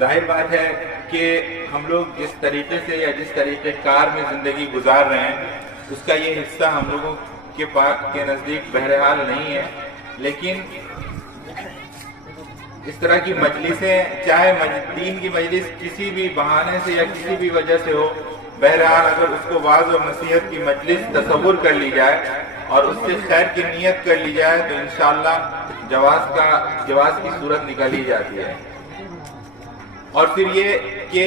ظاہر بات ہے کہ ہم لوگ جس طریقے سے یا جس طریقے کار میں زندگی گزار رہے ہیں اس کا یہ حصہ ہم لوگوں کے نزدیک بہرحال نہیں ہے، لیکن اس طرح کی مجلسیں، چاہے دین کی مجلس کسی بھی بہانے سے یا کسی بھی وجہ سے ہو، بہرحال اگر اس کو واعظ اور نصیحت کی مجلس تصور کر لی جائے اور اس سے خیر کی نیت کر لی جائے تو انشاءاللہ جواز کی صورت نکالی جاتی ہے۔ اور پھر یہ کہ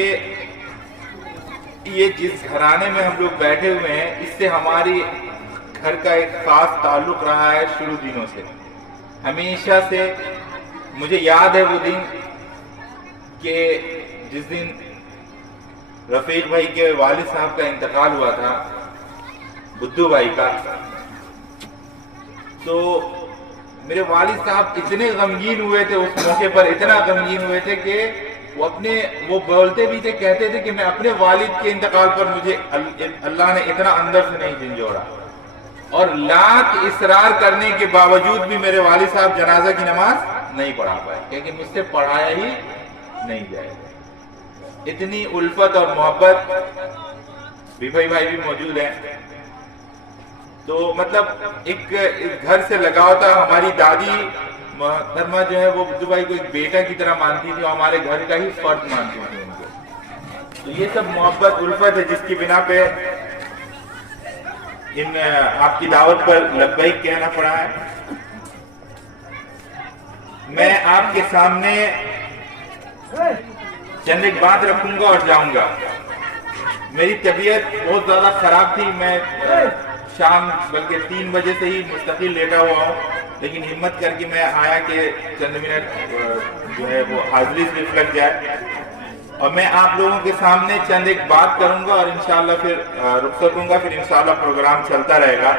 یہ جس گھرانے میں ہم لوگ بیٹھے ہوئے ہیں اس سے ہماری گھر کا ایک خاص تعلق رہا ہے شروع دنوں سے، ہمیشہ سے۔ مجھے یاد ہے وہ دن کہ جس دن رفیق بھائی کے والد صاحب کا انتقال ہوا تھا، بدھو بھائی کا، تو میرے والد صاحب اتنے غمگین ہوئے تھے اس موقع پر، اتنا غمگین ہوئے تھے کہ وہ بولتے بھی تھے، کہتے تھے کہ میں اپنے والد کے انتقال پر مجھے اللہ نے اتنا اندر سے نہیں جھنجھوڑا، اور لاکھ اصرار کرنے کے باوجود بھی میرے والد صاحب جنازہ کی نماز نہیں پڑھا پائے، کیونکہ مجھ سے پڑھایا ہی نہیں جائے گا۔ اتنی الفت اور محبت، بھائی بھی موجود ہیں، تو مطلب ایک گھر سے لگاؤ تھا۔ ہماری دادی محترمہ جو ہے وہ بدھو بھائی کو ایک بیٹا کی طرح مانتی تھی، اور ہمارے گھر کا ہی فرد مانتی تھی ان کو۔ تو یہ سب محبت، الفت ہے جس کی بنا پہ آپ کی دعوت پر لبیک کہنا پڑا ہے۔ میں آپ کے سامنے چند ایک بات رکھوں گا اور جاؤں گا۔ میری طبیعت بہت زیادہ خراب تھی، میں شام بلکہ 3 بجے سے ہی مستقل لیٹا ہوا ہوں، لیکن ہمت کر کے میں آیا کہ چند منٹ جو ہے وہ حاضری صرف لگ جائے، اور میں آپ لوگوں کے سامنے چند ایک بات کروں گا اور انشاءاللہ پھر رخصت ہوں گا، پھر انشاءاللہ پروگرام چلتا رہے گا۔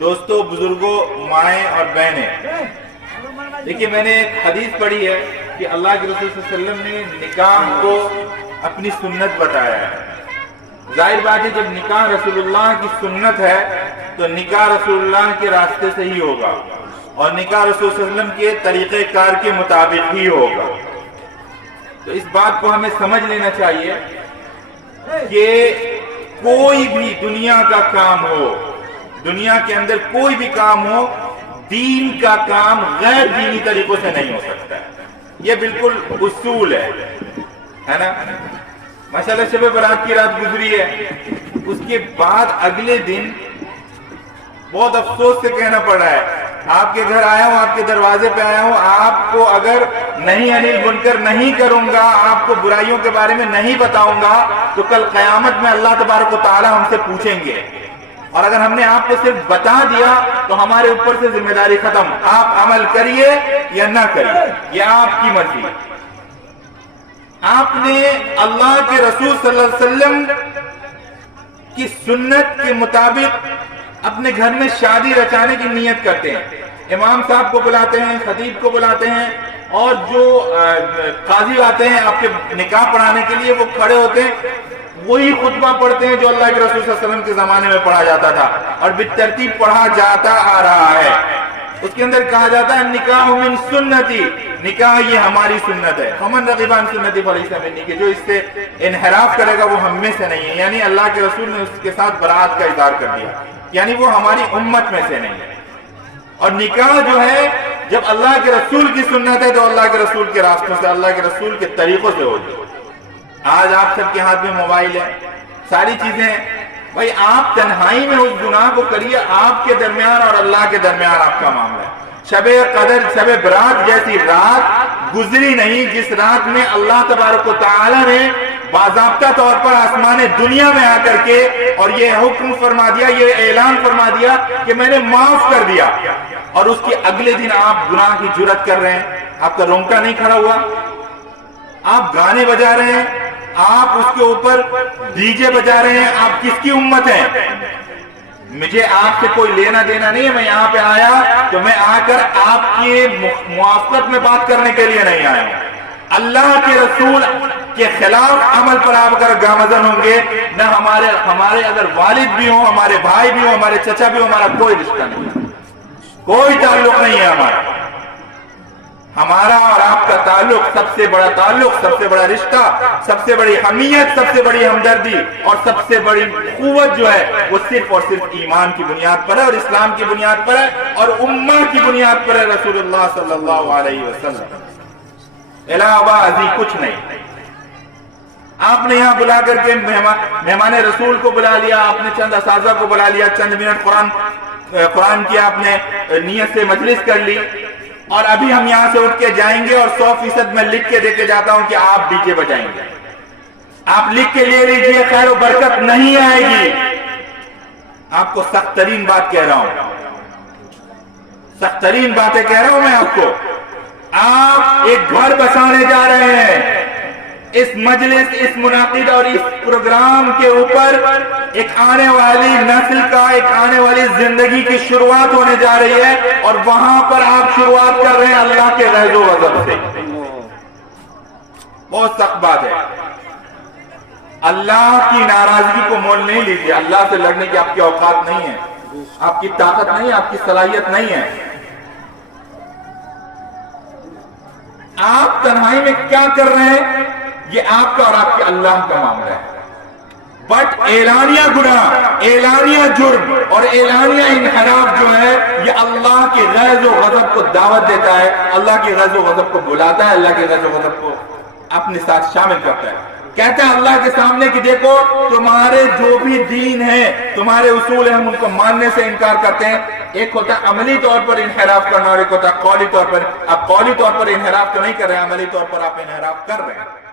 دوستو، بزرگوں، مائیں اور بہنیں، دیکھیے میں نے ایک حدیث پڑھی ہے کہ اللہ کے رسول صلی اللہ علیہ وسلم نے نکاح کو اپنی سنت بتایا ہے۔ ظاہر بات ہے جب نکاح رسول اللہ کی سنت ہے تو نکاح رسول اللہ کے راستے سے ہی ہوگا، اور نکاح رسول صلی اللہ علیہ وسلم کے طریقہ کار کے مطابق ہی ہوگا۔ تو اس بات کو ہمیں سمجھ لینا چاہیے کہ کوئی بھی دنیا کا کام ہو، دنیا کے اندر کوئی بھی کام ہو، دین کا کام غیر دینی طریقوں سے نہیں ہو سکتا ہے۔ یہ بالکل اصول ہے نا۔ ماشاءاللہ شب برات کی رات گزری ہے، اس کے بعد اگلے دن بہت افسوس سے کہنا پڑ رہا ہے، آپ کے گھر آیا ہوں، آپ کے دروازے پہ آیا ہوں، آپ کو اگر نہیں انیل بنکر نہیں کروں گا، آپ کو برائیوں کے بارے میں نہیں بتاؤں گا، تو کل قیامت میں اللہ تبارک و تعالی ہم سے پوچھیں گے، اور اگر ہم نے آپ کو صرف بتا دیا تو ہمارے اوپر سے ذمہ داری ختم، آپ عمل کریے یا نہ کریے، یہ آپ کی مرضی۔ آپ نے اللہ کے رسول صلی اللہ علیہ وسلم کی سنت کے مطابق اپنے گھر میں شادی رچانے کی نیت کرتے ہیں، امام صاحب کو بلاتے ہیں، خطیب کو بلاتے ہیں، اور جو قاضی آتے ہیں آپ کے نکاح پڑھانے کے لیے وہ کھڑے ہوتے ہیں، وہی خطبہ پڑھتے ہیں جو اللہ کے رسول صلی اللہ علیہ وسلم کے زمانے میں پڑھا جاتا تھا اور بالترتیب پڑھا جاتا آ رہا ہے۔ اس کے اندر کہا جاتا ہے نکاح من سنتی، نکاح یہ ہماری سنت ہے، فمن رغب عن سنتی فلیس منی، کہ جو اس سے انحراف کرے گا وہ ہم میں سے نہیں ہے، یعنی اللہ کے رسول نے اس کے ساتھ برات کا اظہار کر دیا، یعنی وہ ہماری امت میں سے نہیں ہے۔ اور نکاح جو ہے جب اللہ کے رسول کی سنت ہے تو اللہ کے رسول کے راستوں سے، اللہ کے رسول کے طریقوں سے ہوگی۔ آج آپ سب کے ہاتھ میں موبائل ہے، ساری چیزیں ہیں، بھائی آپ تنہائی میں اس گناہ کو کریے، آپ کے درمیان اور اللہ کے درمیان آپ کا معاملہ ہے۔ شب قدر، شب برات جیسی رات گزری نہیں جس رات میں اللہ تبارک و تعالی نے باضابطہ طور پر آسمان دنیا میں آ کر کے اور یہ حکم فرما دیا، یہ اعلان فرما دیا کہ میں نے معاف کر دیا، اور اس کے اگلے دن آپ گناہ کی جرات کر رہے ہیں۔ آپ کا رونگٹا نہیں کھڑا ہوا، آپ گانے بجا رہے ہیں، آپ اس کے اوپر ڈی جے بجا رہے ہیں، آپ کس کی امت ہیں؟ مجھے آپ سے کوئی لینا دینا نہیں ہے، میں یہاں پہ آیا تو میں آ کر آپ کی موافقت میں بات کرنے کے لیے نہیں آیا ہوں۔ اللہ کے رسول کے خلاف عمل پر آپ اگر گامزن ہوں گے، نہ ہمارے اگر والد بھی ہوں، ہمارے بھائی بھی ہوں، ہمارے چچا بھی ہوں، ہمارا کوئی رشتہ نہیں ہے، کوئی تعلق نہیں ہے ہمارا۔ ہمارا اور آپ کا تعلق سب سے بڑا تعلق، سب سے بڑا رشتہ، سب سے بڑی حمیت، سب سے بڑی ہمدردی اور سب سے بڑی قوت جو ہے وہ صرف اور صرف ایمان کی بنیاد پر ہے اور اسلام کی بنیاد پر ہے اور امہ کی بنیاد پر ہے، رسول اللہ صلی اللہ علیہ وسلم علاوہ ازیں کچھ نہیں۔ آپ نے یہاں بلا کر کے مہمان رسول کو بلا لیا، آپ نے چند اساتذہ کو بلا لیا، چند منٹ قرآن کی آپ نے نیت سے مجلس کر لی، اور ابھی ہم یہاں سے اٹھ کے جائیں گے اور 100% میں لکھ کے دے کے جاتا ہوں کہ آپ ڈی جے بجائیں گے، آپ لکھ کے لے لیجئے، خیر و برکت نہیں آئے گی۔ آپ کو سخت ترین بات کہہ رہا ہوں، سخت ترین باتیں کہہ رہا ہوں میں آپ کو۔ آپ ایک گھر بسانے جا رہے ہیں، اس مجلس، اس منعقد اور اس پروگرام کے اوپر ایک آنے والی نسل کا، ایک آنے والی زندگی کی شروعات ہونے جا رہی ہے، اور وہاں پر آپ شروعات کر رہے ہیں اللہ کے غضب و غضب سے۔ بہت سخت بات ہے۔ اللہ کی ناراضگی کو مول نہیں لیجیے، اللہ سے لڑنے کی آپ کی اوقات نہیں ہے، آپ کی طاقت نہیں ہے، آپ کی صلاحیت نہیں ہے۔ آپ تنہائی میں کیا کر رہے ہیں یہ آپ کا اور آپ کے اللہ کا معاملہ ہے، بٹ اعلانیہ گناہ، اعلانیہ جرم اور اعلانیہ انحراف جو ہے یہ اللہ کے غضب و غضب کو دعوت دیتا ہے، اللہ کے غضب و غضب کو بلاتا ہے، اللہ کے غضب و غضب کو اپنے ساتھ شامل کرتا ہے۔ کہتا ہے اللہ کے سامنے کہ دیکھو تمہارے جو بھی دین ہے، تمہارے اصول ہیں، ہم ان کو ماننے سے انکار کرتے ہیں۔ ایک ہوتا ہے عملی طور پر انحراف کرنا اور ایک ہوتا ہے قولی طور پر۔ آپ قولی طور پر انحراف تو نہیں کر رہے ہیں، عملی طور پر آپ انحراف کر رہے ہیں۔